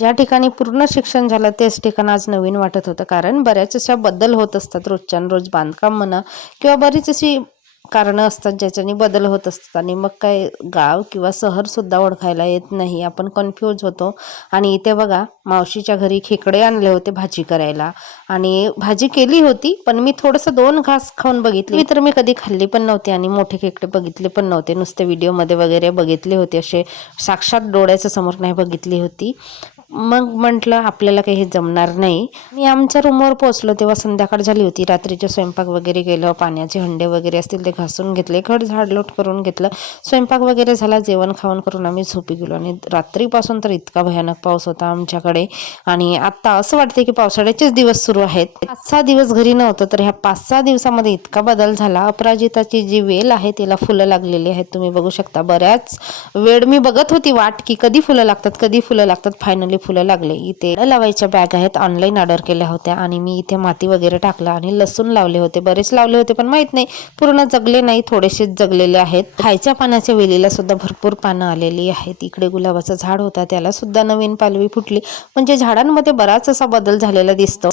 ज्या ठिकाणी पूर्ण शिक्षण झालं तेच ठिकाण आज नवीन वाटत होतं, कारण बऱ्याच अशा बदल होत असतात रोजच्या रोज, बांधकाम म्हणा किंवा बरीच अशी कारणं असतात ज्याच्याने बदल होत असतात आणि मग काय गाव किंवा शहर सुद्धा ओळखायला येत नाही, आपण कन्फ्यूज होतो. आणि इथे बघा मावशीच्या घरी खेकडे आणले होते भाजी करायला आणि भाजी केली होती, पण मी थोडंसं 2 घास खाऊन बघितली. मी तर कधी खाल्ली पण नव्हती आणि मोठे खेकडे बघितले पण नव्हते, नुसते व्हिडिओमध्ये वगैरे बघितले होते, असे साक्षात डोळ्याच्या समोर नाही बघितली होती. मग म्हटलं आपल्याला काही हे जमणार नाही. मी आमच्या रूमवर पोहोचलो तेव्हा संध्याकाळ झाली होती. रात्रीचे स्वयंपाक वगैरे केलं, पाण्याचे हंडे वगैरे असतील ते घासून घेतले, घर झाडलोट करून घेतलं, स्वयंपाक वगैरे झाला, जेवण खावण करून आम्ही झोपी गेलो. आणि रात्रीपासून तर इतका भयानक पाऊस होता आमच्याकडे. आणि आता असं वाटते की पावसाळ्याचेच दिवस सुरू आहेत. 5-6 दिवस घरी नव्हतं, तर ह्या 5-6 दिवसामध्ये इतका बदल झाला. अपराजिताची जी वेल आहे तिला फुलं लागलेली आहेत, तुम्ही बघू शकता. बऱ्याच वेळ मी बघत होती वाट की कधी फुलं लागतात, कधी फुलं लागतात. फायनली फुलं लागले. इथे लावायच्या बॅग आहेत, ऑनलाईन ऑर्डर केल्या होत्या आणि मी इथे माती वगैरे टाकला आणि लसूण लावले होते. बरेच लावले होते पण माहित नाही पूर्ण जगले नाही, थोडेसेच जगलेले आहेत. खायच्या पानाच्या वेलीला सुद्धा भरपूर पानं आलेली आहेत. इकडे गुलाबाचं झाड होता, त्याला सुद्धा नवीन पालवी फुटली. म्हणजे झाडांमध्ये बराच असा बदल झालेला दिसतो.